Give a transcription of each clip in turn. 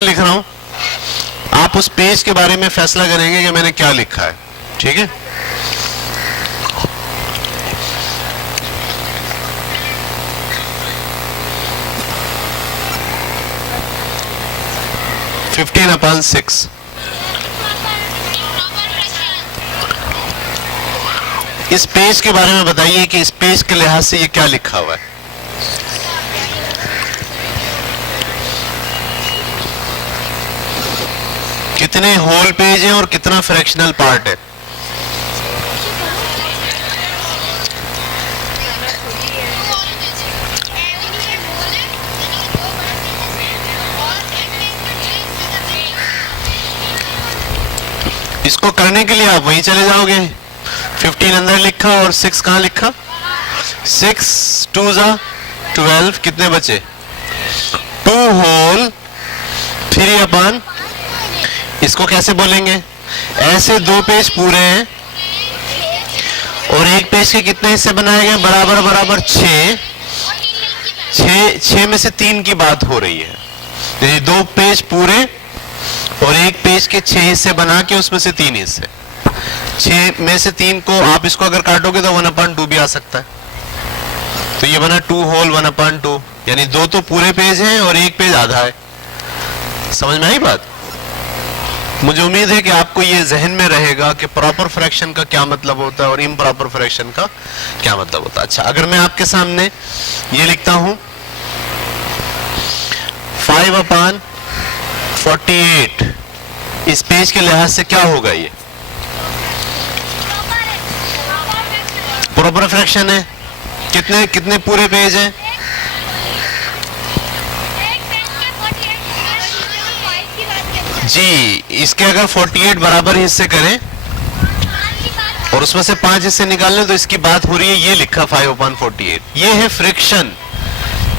लिख रहा हूं, आप उस पेज के बारे में फैसला करेंगे कि मैंने क्या लिखा है। ठीक है, फिफ्टीन अपॉन 6। इस पेज के बारे में बताइए कि इस पेज के लिहाज से ये क्या लिखा हुआ है। कितने होल पेज हैं और कितना फ्रैक्शनल पार्ट है। इसको करने के लिए आप वहीं चले जाओगे, 15 अंदर लिखा और 6 कहां लिखा, 6 2 जा 12, कितने बचे 2 होल 3 अपॉन, इसको कैसे बोलेंगे, ऐसे 2 पेज पूरे हैं और एक पेज के कितने हिस्से बनाए गए, बराबर बराबर 6 में से 3 की बात हो रही है। यदि 2 पेज पूरे और एक पेज के 6 हिस्से बना के उसमें से 3 हिस्से, 6 में से 3 को आप इसको अगर काटोगे तो 1/2 भी आ सकता है। तो ये बना 2 होल 1/2, यानी 2 तो पूरे पेज हैं और एक पेज आधा है। समझ में आई बात। मुझे उम्मीद है कि आपको ये जहन में रहेगा कि प्रॉपर फ्रैक्शन का क्या मतलब होता है और इम्प्रॉपर फ्रैक्शन का क्या मतलब होता है। अच्छा, अगर मैं आपके सामने ये लिखता हूं 5/48, इस पेज के लिहाज से क्या होगा, ये प्रॉपर फ्रैक्शन है। कितने कितने पूरे पेज हैं, जी, इसके अगर 48 बराबर हिस्से करें और उसमें से 5 हिस्से निकाल लें तो इसकी बात हो रही है, ये लिखा 5/48। ये है फ्रिक्शन,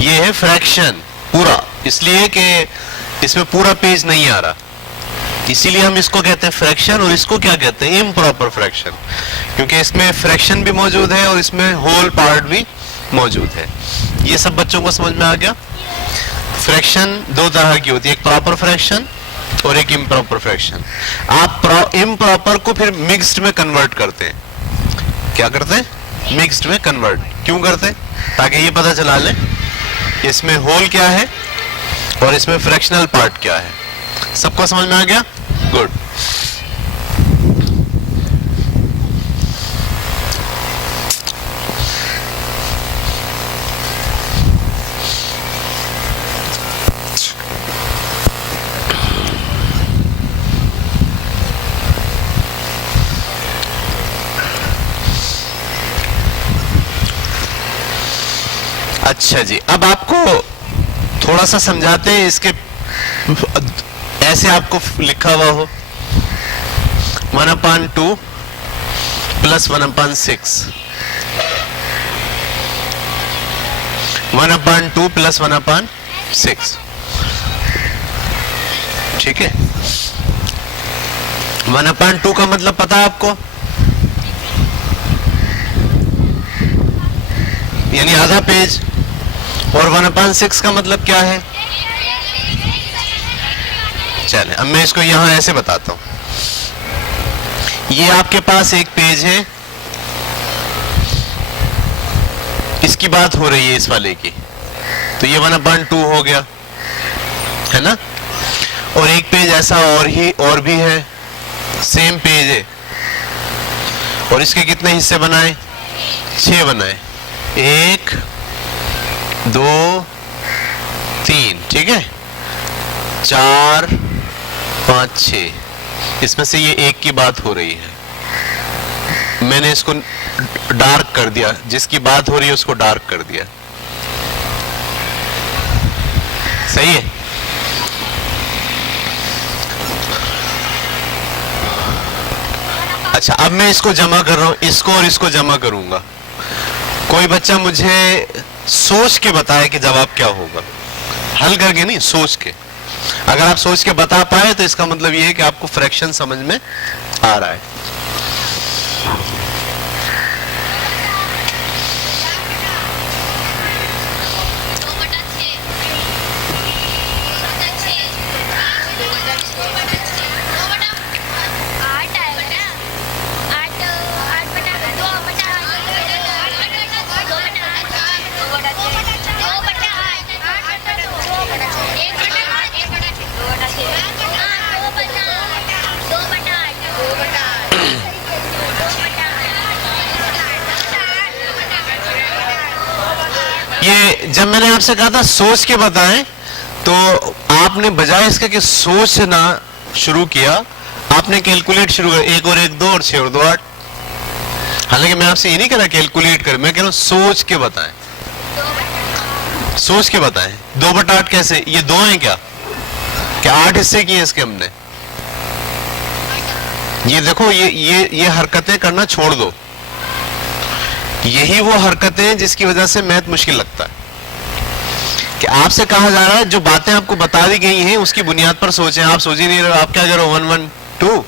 ये है फ्रैक्शन पूरा, इसलिए कि इसमें पूरा पेज नहीं आ रहा, इसीलिए हम इसको कहते हैं फ्रैक्शन और इसको क्या कहते हैं, इम्प्रॉपर फ्रैक्शन, क्योंकि इसमें फ्रैक्शन भी मौजूद है और इसमें होल पार्ट भी मौजूद है। ये सब बच्चों को समझ में आ गया। फ्रैक्शन 2 तरह की होती है, एक प्रॉपर फ्रैक्शन और एक इम्प्रॉपर फ्रैक्शन। आप इम्प्रॉपर को फिर मिक्स्ड में कन्वर्ट करते हैं। क्या करते हैं, मिक्स्ड में कन्वर्ट। क्यों करते हैं, ताकि ये पता चला ले इसमें होल क्या है और इसमें फ्रैक्शनल पार्ट क्या है। सबको समझ में आ गया, गुड। अच्छा जी, अब आपको थोड़ा सा समझाते हैं। इसके ऐसे आपको लिखा हुआ हो 1/2 प्लस 1/6, 1/2 प्लस 1/6, ठीक है। 1/2 का मतलब पता है आपको, यानी आधा पेज, और 1/6 का मतलब क्या है। चले, अब मैं इसको यहां ऐसे बताता हूं। ये आपके पास एक पेज है, इसकी बात हो रही है इस वाले की, तो ये 1/2 हो गया, है ना। और एक पेज ऐसा और भी है, सेम पेज है, और इसके कितने हिस्से बनाए, 6 बनाए, 1 2 3, ठीक है, 4 5 6, इसमें से ये एक की बात हो रही है। मैंने इसको डार्क कर दिया, जिसकी बात हो रही है उसको डार्क कर दिया, सही है। अच्छा, अब मैं इसको जमा कर रहा हूं, इसको और इसको जमा करूंगा। कोई बच्चा मुझे सोच के बताए कि जवाब क्या होगा, हल करके नहीं, सोच के। अगर आप सोच के बता पाए तो इसका मतलब यह है कि आपको फ्रैक्शन समझ में आ रहा है। जब मैंने आपसे कहा था सोच के बताएं, तो आपने बजाय इसके कि सोचना शुरू किया, आपने कैलकुलेट शुरू कर, 1 और 1 2 और 6 और 2 8। हालांकि मैं आपसे ये नहीं कह रहा कैलकुलेट कर, मैं कह रहा हूं सोच के बताएं, सोच के बताएं। 2/8 कैसे? ये 2 हैं क्या? 8 हिस्से किए इसके हमने। ये देखो, ये हरकतें करना छोड़ दो। यही वो हरकतें हैं जिसकी वजह से मैथ मुश्किल लगता है, कि आपसे कहा जा रहा है जो बातें आपको बता दी गई हैं उसकी बुनियाद पर सोचें। आप सोच ही नहीं रहे, आप क्या कह रहे हो 1 1 2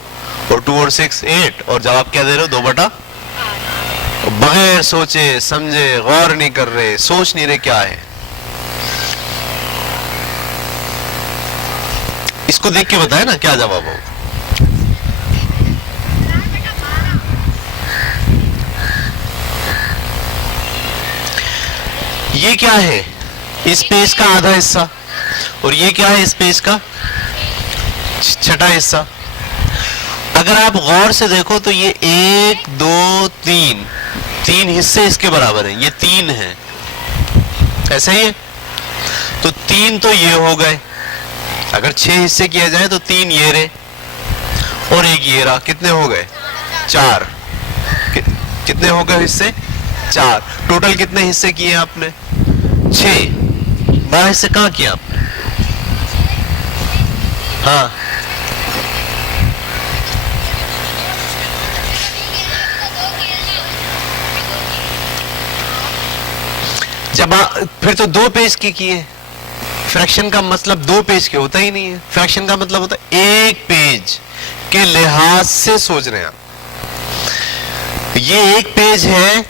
और 2 और 6 8, और जवाब क्या दे रहे हो 2/8। बगैर सोचे समझे, गौर नहीं कर रहे, सोच नहीं रहे क्या है। इसको देख के बताए ना क्या जवाब होगा। ये क्या है? इस पेज का आधा हिस्सा, और ये क्या है? इस पेज का छठा हिस्सा। अगर आप गौर से देखो तो ये 1 2 3 हिस्से इसके बराबर हैं। ये 3 हैं, ऐसा ही है। तो 3 तो ये हो गए, अगर 6 हिस्से किया जाए तो 3 ये रहे और 1 ये रहा। कितने हो गए? 4। कितने हो गए हिस्से? 4। टोटल कितने हिस्से किए आपने? 6। 12 हिस्से कहां किया आपने? हाँ, जब फिर तो 2 पेज के किए। फ्रैक्शन का मतलब 2 पेज के होता ही नहीं है। फ्रैक्शन का मतलब होता है 1 पेज के लिहाज से सोच रहे हैं आप। ये 1 पेज है।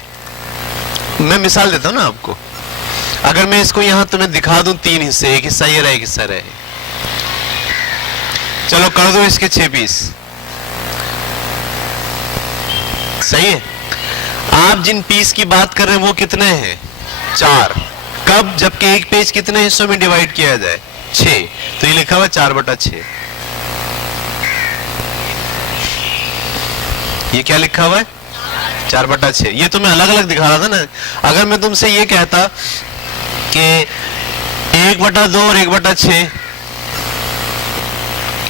मैं मिसाल देता हूं ना आपको, अगर मैं इसको यहां तुम्हें दिखा दूं 3 हिस्से, 1 हिस्सा ये रहे, 1 हिस्सा रहे, चलो कर दो इसके 6 पीस, सही है। आप जिन पीस की बात कर रहे हैं वो कितने हैं? 4। कब? जबकि 1 पेज कितने हिस्सों में डिवाइड किया जाए? 6। तो ये लिखा हुआ 4/6। ये क्या लिखा हुआ है? 4/6। ये तो मैं अलग अलग दिखा रहा था ना। अगर मैं तुमसे ये कहता कि 1/2 और 1/6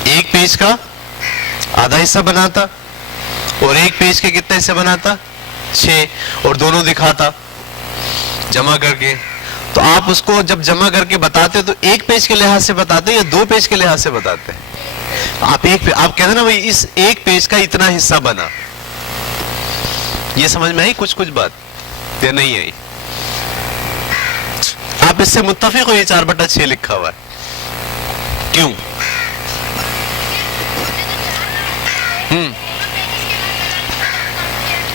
1 पेज का आधा हिस्सा बनाता, और 1 पेज के कितने हिस्से बनाता? 6, और दोनों दिखाता जमा करके, तो आप उसको जब जमा करके बताते तो 1 पेज के लिहाज से बताते या 2 पेज के लिहाज से बताते हैं? आप आप कहते ना भाई इस 1 पेज का इतना हिस्सा बना। ये समझ में आई कुछ कुछ बात या नहीं आई? आप इससे मुत्तफिक हो? ये 4/6 लिखा हुआ है, क्यों?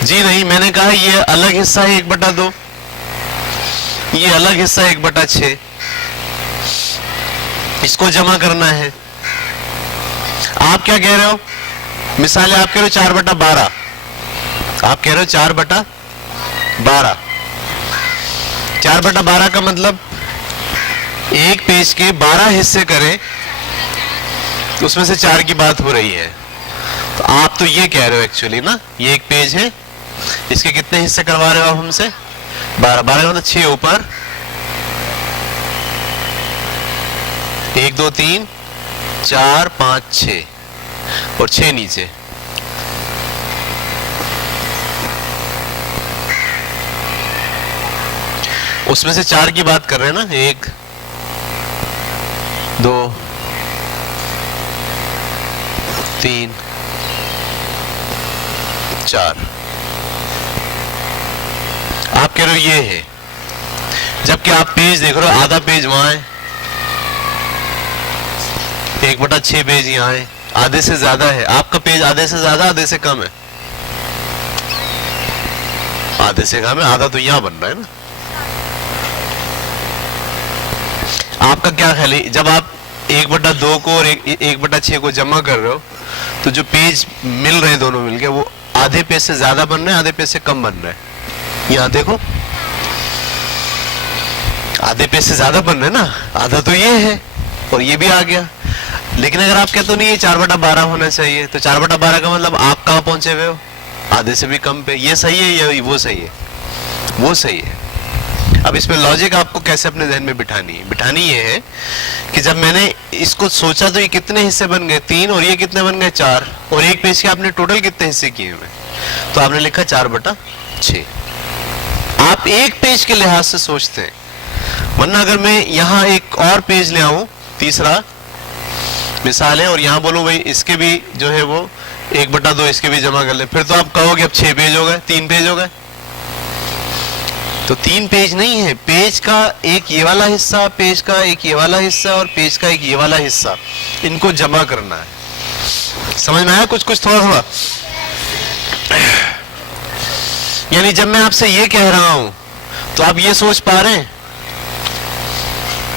जी नहीं, मैंने कहा ये अलग हिस्सा है 1/2, ये अलग हिस्सा 1/6, इसको जमा करना है। आप क्या कह रहे हो? मिसाल आप कह रहे हो 4/12, आप कह रहे हो 4/12। 4/12 का मतलब 1 पेज के 12 हिस्से करें तो उसमें से 4 की बात हो रही है। तो आप तो ये कह रहे हो एक्चुअली ना, ये 1 पेज है, इसके कितने हिस्से करवा रहे हो आप हमसे? 12। 12 मतलब 6 ऊपर, 1 2 3 4 5 6 और 6 नीचे। उसमें से 4 की बात कर रहे हैं ना, 1 2 3 4। आप कह रहे हो ये है, जबकि आप पेज देख रहे हो आधा पेज वहां है, 1/6 पेज यहाँ है, आधे से ज्यादा है। आपका पेज आधे से ज्यादा, आधे से कम है? आधे से कम है, आधा तो यहां बन रहा है ना। आपका क्या ख्याल है, जब आप 1/2 को और 1/6 को जमा कर रहे हो तो जो पेज मिल रहे हैं दोनों मिलके, वो आधे पेज से ज्यादा बन रहे हैं, आधे पेज से कम बन रहे हैं? यहां देखो, आधे पेज से ज्यादा बन रहे हैं ना, आधा तो ये है और ये भी आ गया। लेकिन अगर आप कहते हो नहीं ये 4/12 होना चाहिए, तो 4/12 का मतलब आप कहां पहुंचे हुए हो? आधे से भी कम पे। ये सही है या वो सही है? वो सही है। अब इसमें लॉजिक आपको कैसे अपने ध्यान में बिठानी ये है कि जब मैंने इसको सोचा तो ये कितने हिस्से बन गए 3 और ये कितने बन गए 4 और एक पेज के आपने टोटल कितने हिस्से किए हुए तो आपने लिखा 4/6। आप एक पेज के लिहाज से सोचते हैं, वरना अगर मैं यहां एक और पेज ले आऊं, तीसरा मिसाल है, और यहां बोलूं भाई इसके भी जो है वो 1/2 इसके भी जमा कर ले, फिर तो आप कहोगे अब 6 पेज हो गए, 3 पेज हो गए। तो 3 पेज नहीं है, पेज का एक ये वाला हिस्सा, पेज का एक ये वाला हिस्सा और पेज का एक ये वाला हिस्सा, इनको जमा करना है। समझ में आया कुछ कुछ थोड़ा थोड़ा? यानी जब मैं आपसे ये कह रहा हूं तो आप ये सोच पा रहे हैं,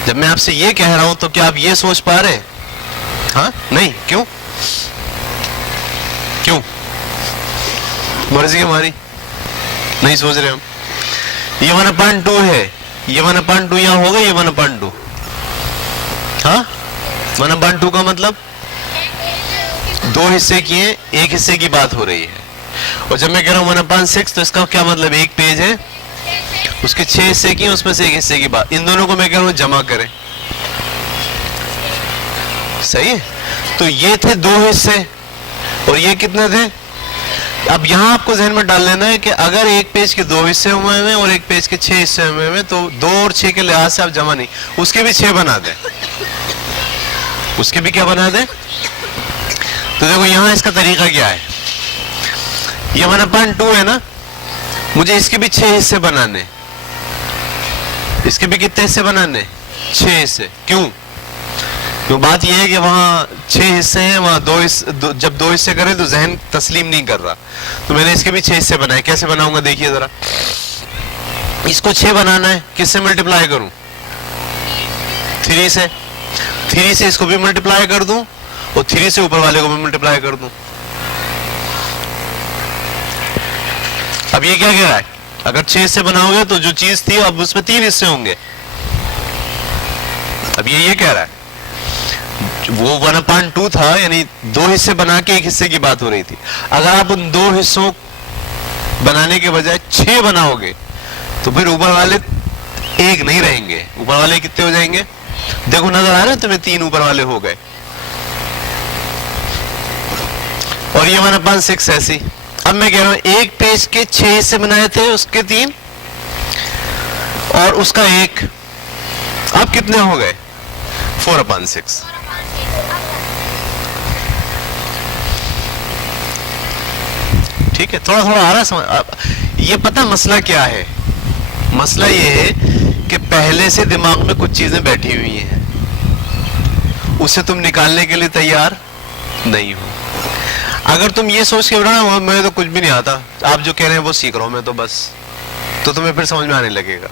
जब मैं आपसे ये कह रहा हूं तो क्या आप ये सोच पा रहे हैं? हाँ नहीं, क्यों? क्यों? मर्जी हमारी, नहीं सोच रहे हम। ये 1/2 है, ये 1/2 यहां होगा, ये 1/2। हाँ 1/2 का मतलब 2 हिस्से किए, एक हिस्से की बात हो रही है। और जब मैं कह रहा हूं 1/6 तो इसका क्या मतलब, एक पेज है उसके 6 हिस्से किए, उसमें से एक हिस्से की बात, इन दोनों को मैं कह रहा हूं जमा करें। सही है? तो ये थे 2 हिस्से और ये कितने थे? अब यहां आपको जहन में डाल लेना है कि अगर एक पेज के 2 हिस्से हुए हैं और एक पेज के 6 हिस्से हुए हैं तो 2 और 6 के लिहाज से आप जमा नहीं, उसके भी 6 बना दें, उसके भी क्या बना दें। तो देखो यहां इसका तरीका क्या है, ये 1/2 है ना, मुझे इसके भी 6 हिस्से बनाने, इसके भी कितने हिस्से बनाने? 6 हिस्से। क्यों? तो बात यह है कि वहां 6 हिस्से हैं, वहां 2 हिस्से, जब 2 हिस्से करें तो जहन तस्लीम नहीं कर रहा, तो मैंने इसके भी 6 हिस्से बनाए। कैसे बनाऊंगा देखिए जरा, इसको 6 बनाना है, किससे मल्टीप्लाई करूं? 3 से। 3 से इसको भी मल्टीप्लाई कर दूं और 3 से ऊपर वाले को भी मल्टीप्लाई कर दूं। अब ये क्या कह रहा है, अगर 6 हिस्से बनाओगे तो जो चीज थी अब उसमें 3 हिस्से होंगे। अब ये कह रहा है वो 1/2 था, यानी 2 हिस्से बना के एक हिस्से की बात हो रही थी। अगर आप उन 2 हिस्सों बनाने के बजाय 6 बनाओगे तो फिर ऊपर वाले 1 नहीं रहेंगे, ऊपर वाले कितने हो जाएंगे? देखो नजर आ रहा है तुम्हें, 3 ऊपर वाले हो गए। और ये 1/6 ऐसी। अब मैं कह रहा हूं एक पेज के 6 हिस्से बनाए थे, उसके 3 और उसका 1, अब कितने हो गए? 4/6। ठीक है, थोड़ा थोड़ा आ रहा है समझ। ये पता मसला क्या है? मसला ये है कि पहले से दिमाग में कुछ चीजें बैठी हुई हैं, उसे तुम निकालने के लिए तैयार नहीं हो। अगर तुम ये सोच के बढ़ा मैं तो कुछ भी नहीं आता, आप जो कह रहे हैं वो सीख रहा हूं मैं तो बस, तो तुम्हें फिर समझ में आने लगेगा।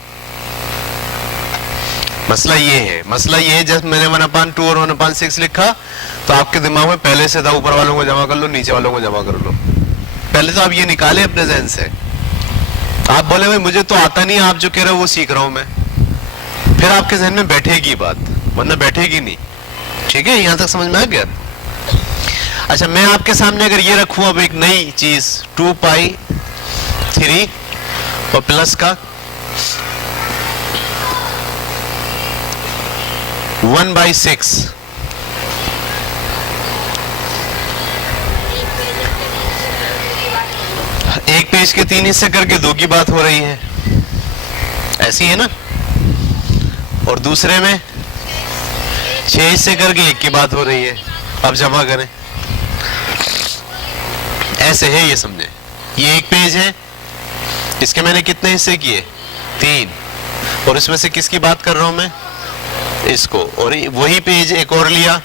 मसला ये है जब मैंने 1/2 और 1/6 लिखा तो आपके दिमाग में पहले से था ऊपर वालों को जमा कर लो, नीचे वालों को जमा कर लो। पहले तो आप ये निकाले अपने जहन से, आप बोले भाई मुझे तो आता नहीं, आप जो कह रहे हो वो सीख रहा हूं मैं, फिर आपके जहन में बैठेगी बात, वरना बैठेगी नहीं। ठीक है, यहां तक समझ में आ गया? अच्छा, मैं आपके सामने अगर ये रखूं अब एक नई चीज 2π3 और प्लस का 1/6, एक पेज के 3 हिस्से करके 2 की बात हो रही है, ऐसी है ना, और दूसरे में 6 हिस्से करके 1 की बात हो रही है। अब जमा करें, ऐसे है, ये समझे। ये एक पेज है, इसके मैंने कितने हिस्से किए? 3, और इसमें से किसकी बात कर रहा हूं मैं? इसको। और वही पेज एक और लिया,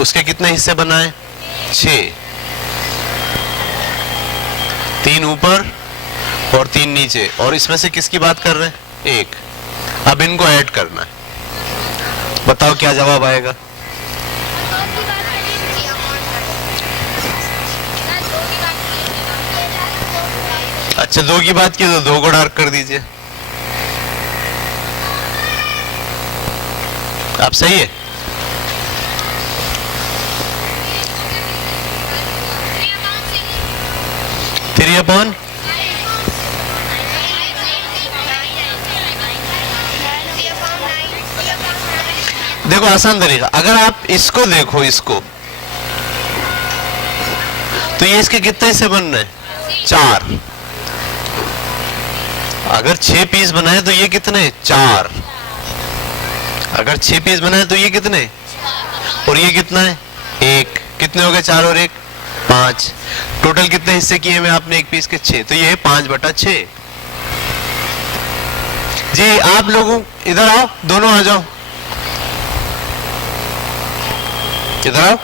उसके कितने हिस्से बनाए? 6, 3 ऊपर और 3 नीचे, और इसमें से किसकी बात कर रहे हैं? 1। अब इनको ऐड करना है, बताओ क्या जवाब आएगा? अच्छा, 2 की बात की तो 2 को डार्क कर दीजिए। आप सही है? आसान तरीका। अगर आप इसको देखो, इसको तो ये इसके कितने हिस्से बन रहे हैं? 4। अगर 6 पीस बनाए तो ये कितने? 4। अगर 6 पीस बनाए तो ये कितने? और ये कितना है? 1। कितने हो गए? 4 और 1 5। टोटल कितने हिस्से किए हुए आपने एक पीस के? 6। तो ये है 5/6। जी आप लोगों इधर आओ, दोनों आ जाओ, इधर आओ।